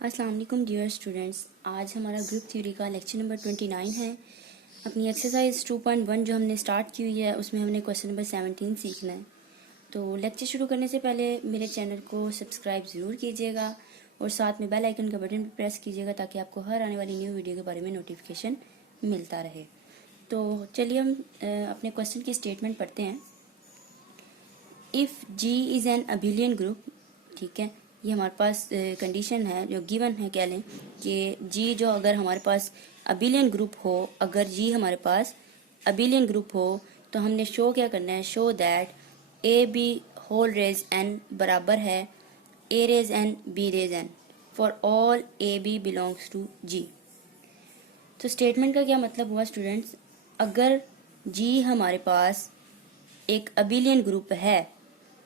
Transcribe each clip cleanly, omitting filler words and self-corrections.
अस्सलाम वालेकुम dear students. आज हमारा ग्रुप थ्योरी का लेक्चर नंबर 29 है। अपनी एक्सरसाइज 2.1 जो हमने स्टार्ट की हुई है उसमें हमने क्वेश्चन नंबर 17 सीखना है। तो लेक्चर शुरू करने से पहले मेरे चैनल को सब्सक्राइब ज़रूर कीजिएगा और साथ में बेल आइकन का बटन भी प्रेस कीजिएगा ताकि आपको हर आने वाली न्यू वीडियो के बारे में नोटिफिकेशन मिलता रहे। तो चलिए हम अपने क्वेश्चन की स्टेटमेंट पढ़ते हैं। If G is an abelian group, ठीक है, ये हमारे पास कंडीशन है जो गिवन है, कह लें कि जी जो अगर हमारे पास अबिलियन ग्रुप हो, अगर जी हमारे पास अबिलियन ग्रुप हो तो हमने शो क्या करना है, show that A B whole raise N बराबर है A raise N B raise N for all A B belongs to G. तो स्टेटमेंट का क्या मतलब हुआ स्टूडेंट्स, अगर जी हमारे पास एक अबिलियन ग्रुप है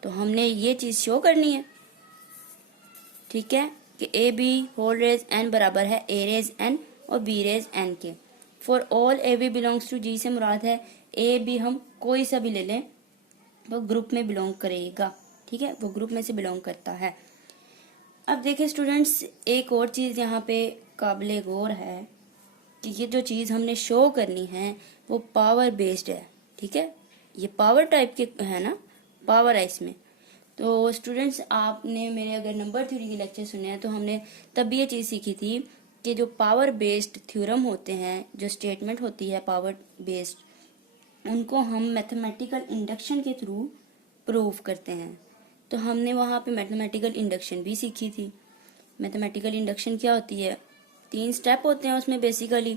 तो हमने ये चीज़ शो करनी है, ठीक है, कि A B whole raise N बराबर है ए रेज एन और बी रेज एन के। For all A B belongs to G से मुराद है ए बी हम कोई सा भी ले लें वो ग्रुप में बिलोंग करेगा, ठीक है, वो ग्रुप में से बिलोंग करता है। अब देखिए स्टूडेंट्स, एक और चीज़ यहाँ पे काबिले गौर है कि ये जो चीज़ हमने शो करनी है वो पावर बेस्ड है, ठीक है, ये पावर टाइप के है ना, पावर है इसमें। तो स्टूडेंट्स आपने मेरे अगर नंबर थ्योरी के लेक्चर सुने हैं तो हमने तब भी ये चीज़ सीखी थी कि जो पावर बेस्ड थ्योरम होते हैं, जो स्टेटमेंट होती है पावर बेस्ड, उनको हम मैथमेटिकल इंडक्शन के थ्रू प्रूव करते हैं। तो हमने वहाँ पे मैथमेटिकल इंडक्शन भी सीखी थी। मैथमेटिकल इंडक्शन क्या होती है, 3 स्टेप होते हैं उसमें बेसिकली।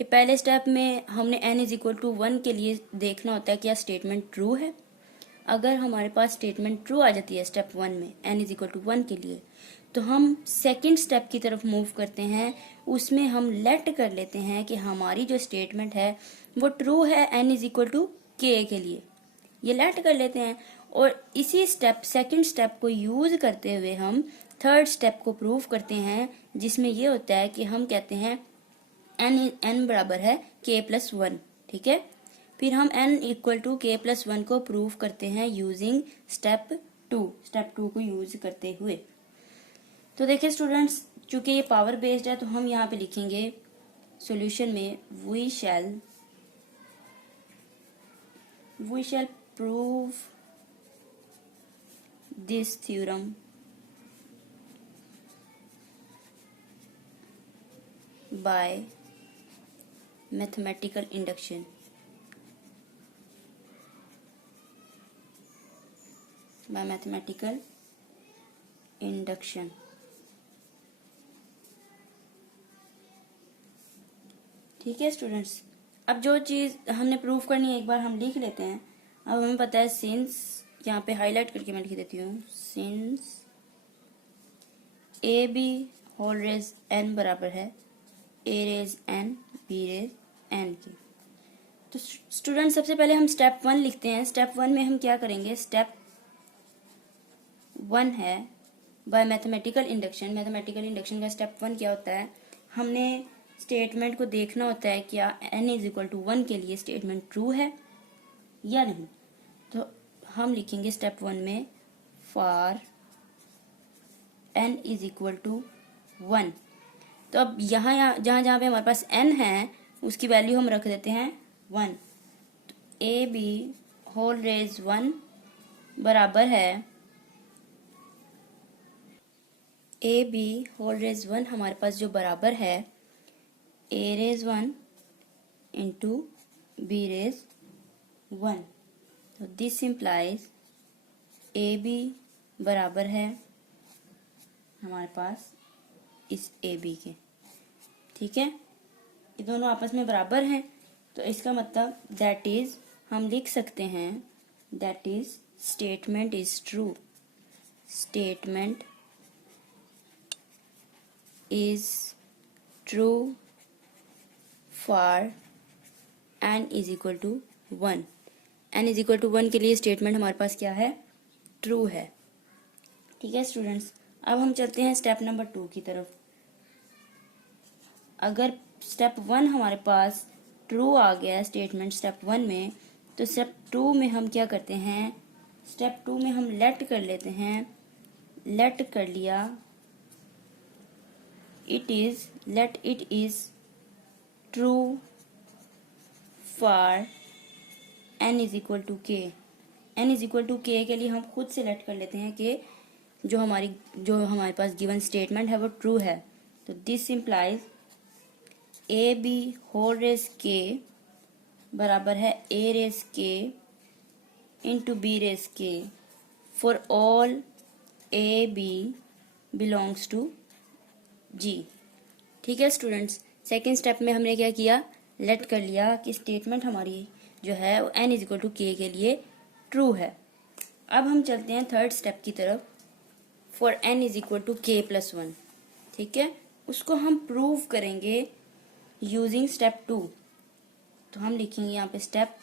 कि पहले स्टेप में हमने n=1 के लिए देखना होता है क्या स्टेटमेंट ट्रू है। अगर हमारे पास स्टेटमेंट ट्रू आ जाती है स्टेप 1 में n=1 के लिए, तो हम सेकंड स्टेप की तरफ मूव करते हैं। उसमें हम लेट कर लेते हैं कि हमारी जो स्टेटमेंट है वो ट्रू है n=k के लिए, ये लेट कर लेते हैं। और इसी स्टेप सेकंड स्टेप को यूज करते हुए हम थर्ड स्टेप को प्रूव करते हैं, जिसमें ये होता है कि हम कहते हैं n बराबर है k+1, ठीक है। फिर हम n=k+1 को प्रूव करते हैं यूजिंग स्टेप 2 को यूज करते हुए। तो देखिए स्टूडेंट्स, चूंकि ये पावर बेस्ड है तो हम यहाँ पे लिखेंगे सॉल्यूशन में we shall prove this theorem by mathematical induction. ठीक है स्टूडेंट्स, अब जो चीज़ हमने प्रूव करनी है एक बार हम लिख लेते हैं। अब हमें पता है सिंस, यहाँ पे हाईलाइट करके मैं लिख देती हूँ, since A B whole raise N बराबर है A raise N B raise N की। तो स्टूडेंट सबसे पहले हम स्टेप 1 लिखते हैं। स्टेप 1 में हम क्या करेंगे, स्टेप 1 है bye mathematical induction. Mathematical induction का स्टेप 1 क्या होता है, हमने स्टेटमेंट को देखना होता है क्या n=1 के लिए स्टेटमेंट ट्रू है या नहीं। तो हम लिखेंगे स्टेप 1 में फॉर n=1। तो अब यहाँ जहाँ पे हमारे पास n है उसकी वैल्यू हम रख देते हैं 1। तो ए बी होल रेज 1 बराबर है ए बी होल रेज 1 हमारे पास जो बराबर है A raise 1 into b raise 1। तो दिस इम्प्लाइज ए बी बराबर है हमारे पास इस ए बी के, ठीक है, ये दोनों आपस में बराबर हैं। तो इसका मतलब दैट इज हम लिख सकते हैं that is statement is true, statement is true for n=1। n=1 के लिए स्टेटमेंट हमारे पास क्या है, ट्रू है, ठीक है स्टूडेंट्स। अब हम चलते हैं स्टेप नंबर 2 की तरफ। अगर स्टेप 1 हमारे पास ट्रू आ गया स्टेटमेंट स्टेप 1 में, तो स्टेप 2 में हम क्या करते हैं, स्टेप 2 में हम लेट कर लेते हैं, लेट कर लिया it is true for n is equal to k. n is equal to k के लिए हम खुद सेलेक्ट कर लेते हैं कि जो हमारे पास गिवन स्टेटमेंट है वो ट्रू है। तो this implies A B whole raise K बराबर है ए रेस के into B raise K for all A B belongs to G. ठीक है स्टूडेंट्स, सेकेंड स्टेप में हमने क्या किया, लेट कर लिया कि स्टेटमेंट हमारी जो है वो n इज इक्वल टू के लिए ट्रू है। अब हम चलते हैं थर्ड स्टेप की तरफ, for n is equal to k plus 1। ठीक है, उसको हम प्रूव करेंगे यूजिंग स्टेप 2। तो हम लिखेंगे यहाँ पे स्टेप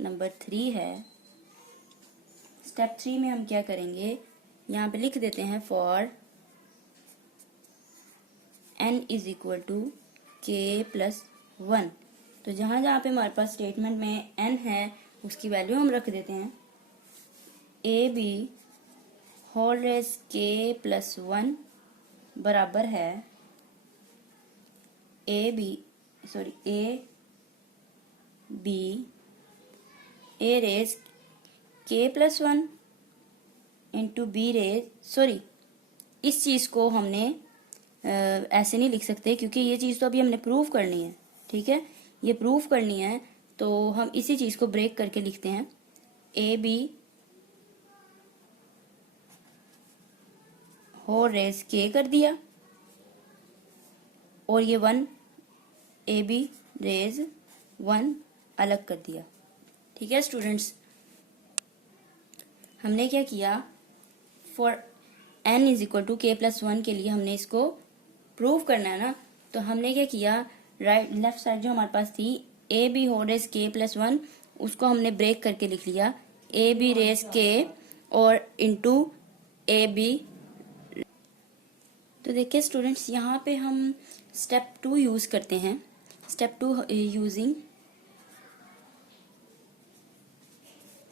नंबर 3 है। स्टेप 3 में हम क्या करेंगे, यहाँ पे लिख देते हैं for n is equal to k plus 1। तो जहाँ जहाँ पे हमारे पास स्टेटमेंट में n है उसकी वैल्यू हम रख देते हैं A B whole raise k plus 1 बराबर है A B A raise k plus 1 into B race, इस चीज़ को हमने ऐसे नहीं लिख सकते क्योंकि ये चीज़ तो अभी हमने प्रूव करनी है। ठीक है, ये प्रूफ करनी है तो हम इसी चीज़ को ब्रेक करके लिखते हैं ए बी होल रेस के कर दिया और ये 1 ए बी रेज 1 अलग कर दिया। ठीक है स्टूडेंट्स, हमने क्या किया, for n is equal to k plus 1 के लिए हमने इसको प्रूव करना है ना। तो हमने क्या किया, लेफ्ट साइड जो हमारे पास थी A B whole raise k plus 1 उसको हमने ब्रेक करके लिख लिया ए बी रेस के और इंटू ए बी। तो देखिए स्टूडेंट्स, यहाँ पे हम स्टेप 2 यूज करते हैं। स्टेप 2 यूजिंग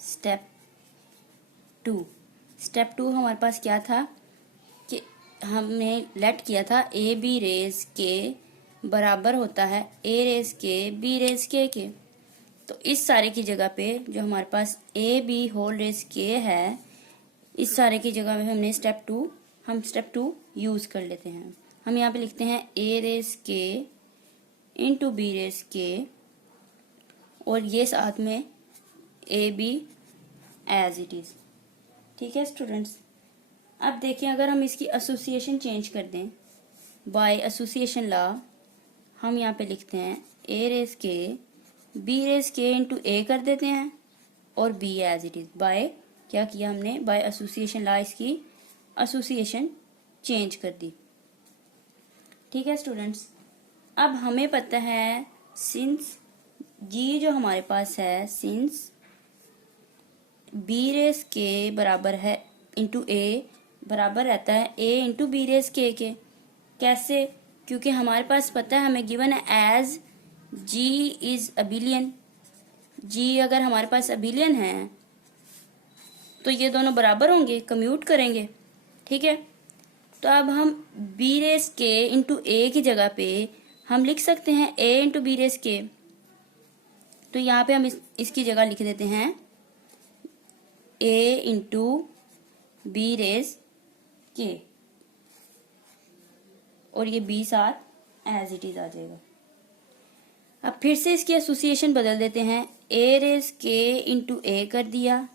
स्टेप 2 हमारे पास क्या था कि हमने लेट किया था ए बी रेस के बराबर होता है A raise k b raise के। तो इस सारे की जगह पे जो हमारे पास ए बी होल रेस के है, इस सारे की जगह में हमने स्टेप 2 यूज कर लेते हैं। हम यहाँ पे लिखते हैं ए रेस के इंटू बी रेस के और ये साथ में a b as it is. ठीक है स्टूडेंट्स, अब देखें अगर हम इसकी एसोसिएशन चेंज कर दें बाय एसोसिएशन लॉ, हम यहाँ पे लिखते हैं a raise k b raise के इंटू ए कर देते हैं और b as it is. By क्या किया हमने, बाय एसोसिएशन लॉ इसकी एसोसिएशन चेंज कर दी। ठीक है स्टूडेंट्स, अब हमें पता है सिंस जी जो हमारे पास है, सिंस बी रेस के बराबर है इंटू ए बराबर रहता है ए इंटू बी रेस के। कैसे, क्योंकि हमारे पास पता है हमें गिवन है एज जी इज अबिलियन। जी अगर हमारे पास अबिलियन है तो ये दोनों बराबर होंगे, कम्यूट करेंगे। ठीक है, तो अब हम बी रेस के इंटू ए की जगह पे हम लिख सकते हैं ए इंटू बी रेस के। तो यहाँ पे हम इसकी जगह लिख देते हैं ए इंटू बी रेस के और ये बी साथ एज इट इज आ जाएगा। अब फिर से इसकी एसोसिएशन बदल देते हैं, ए रेस के इंटू ए कर दिया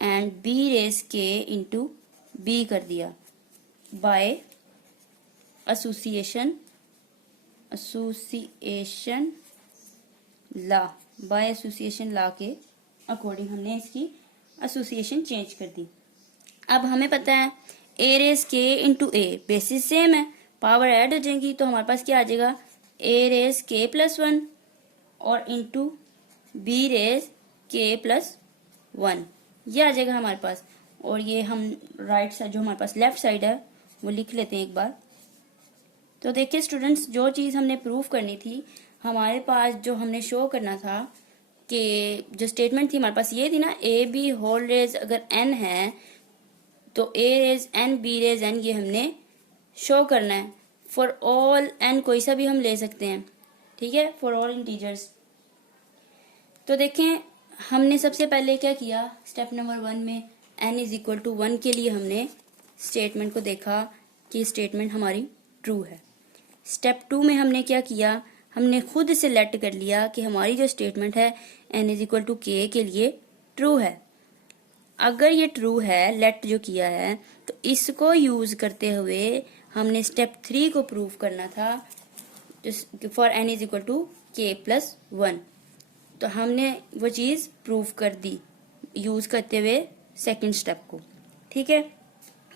एंड बी रेस के इंटू बी कर दिया by association law. By association law के अकॉर्डिंग हमने इसकी एसोसिएशन चेंज कर दी। अब हमें पता है ए रेस के इंटू ए बेसिस सेम है, पावर ऐड हो जाएंगी तो हमारे पास क्या आ जाएगा ए रेस के प्लस 1 और into B raise k plus 1 ये आ जाएगा हमारे पास। और ये हम राइट साइड जो हमारे पास लेफ्ट साइड है वो लिख लेते हैं एक बार। तो देखिए स्टूडेंट्स, जो चीज़ हमने प्रूफ करनी थी, हमारे पास जो हमने शो करना था कि जो स्टेटमेंट थी हमारे पास ये थी ना, ए बी होल रेज अगर n है तो A raise n B raise n ये हमने शो करना है। फॉर ऑल एन कोई सा भी हम ले सकते हैं, ठीक है, फॉर ऑल इंटीजर्स। तो देखें हमने सबसे पहले क्या किया, स्टेप नंबर 1 में n इज इक्वल टू 1 के लिए हमने स्टेटमेंट को देखा कि स्टेटमेंट हमारी ट्रू है। स्टेप 2 में हमने क्या किया, हमने खुद से लेट कर लिया कि हमारी जो स्टेटमेंट है n is equal to k के लिए ट्रू है। अगर ये ट्रू है, लेट जो किया है, तो इसको यूज करते हुए हमने स्टेप 3 को प्रूव करना था, for n is equal to k plus 1। तो हमने वो चीज़ प्रूव कर दी यूज करते हुए सेकंड स्टेप को, ठीक है।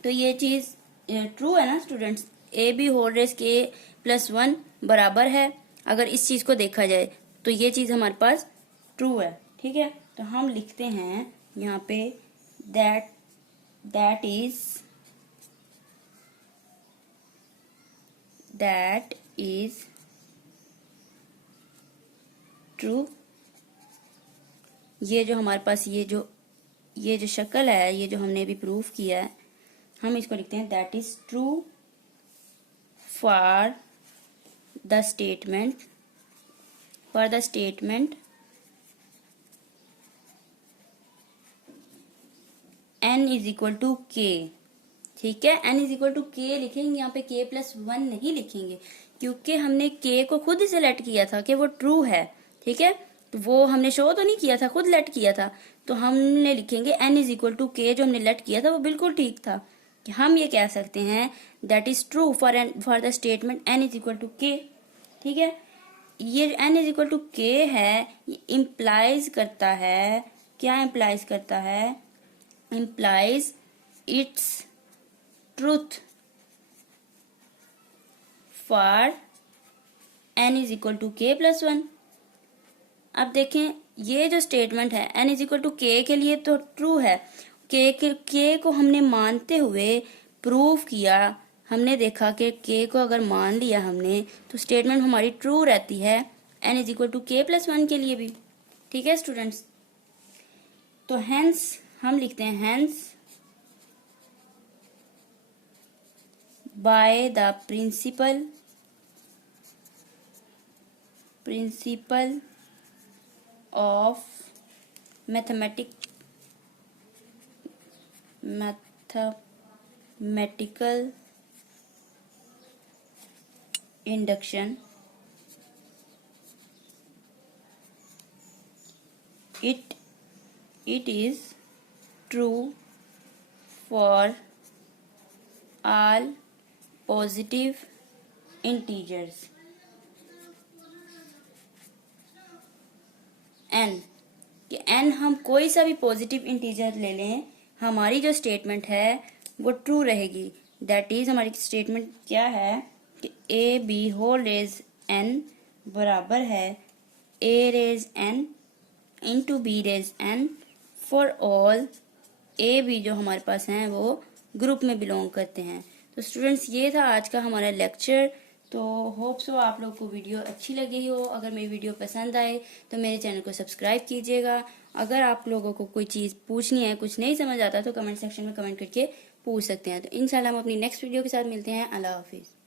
तो ये चीज़ ट्रू है ना students, a B whole raise k plus 1 बराबर है। अगर इस चीज़ को देखा जाए तो ये चीज़ हमारे पास ट्रू है, ठीक है। तो हम लिखते हैं यहाँ पे दैट इज ट्रू। ये जो हमारे पास ये जो शक्ल है, ये जो हमने अभी प्रूफ किया है, हम इसको लिखते हैं that is true for the statement n is equal to k, ठीक है। n इज इक्वल टू के लिखेंगे, यहाँ पे k प्लस 1 नहीं लिखेंगे, क्योंकि हमने k को खुद सेलेक्ट किया था कि वो ट्रू है, ठीक है। तो वो हमने शो तो नहीं किया था, खुद लेट किया था। तो हमने लिखेंगे n इज इक्वल टू के, जो हमने लेट किया था वो बिल्कुल ठीक था। कि हम ये कह सकते हैं that is true for the statement n is equal to k, ठीक है। ये n इज इक्वल टू के है, ये इम्प्लाइज करता है, क्या इम्प्लाइज करता है, implies its truth for n is equal to k plus 1। अब देखें ये जो स्टेटमेंट है n इज इक्वल टू के लिए तो ट्रू है, के को हमने मानते हुए प्रूव किया। हमने देखा कि के को अगर मान लिया हमने तो स्टेटमेंट हमारी ट्रू रहती है n is equal to k plus 1 के लिए भी, ठीक है स्टूडेंट्स। तो हेंस हम लिखते हैं hence by the principle of mathematical induction, it is true for all positive integers n, कि n हम कोई सा भी पॉजिटिव इंटीजर ले लें, हमारी जो स्टेटमेंट है वो ट्रू रहेगी। दैट इज हमारी स्टेटमेंट क्या है कि A B whole raise n बराबर है a raise n into b raise n for all A b जो हमारे पास हैं वो ग्रुप में बिलोंग करते हैं। तो स्टूडेंट्स ये था आज का हमारा लेक्चर। तो होप सो आप लोग को वीडियो अच्छी लगी हो। अगर मेरी वीडियो पसंद आए तो मेरे चैनल को सब्सक्राइब कीजिएगा। अगर आप लोगों को कोई चीज़ पूछनी है, कुछ नहीं समझ आता, तो कमेंट सेक्शन में कमेंट करके पूछ सकते हैं। तो इंशाल्लाह हम अपनी नेक्स्ट वीडियो के साथ मिलते हैं। अल्लाह हाफिज़।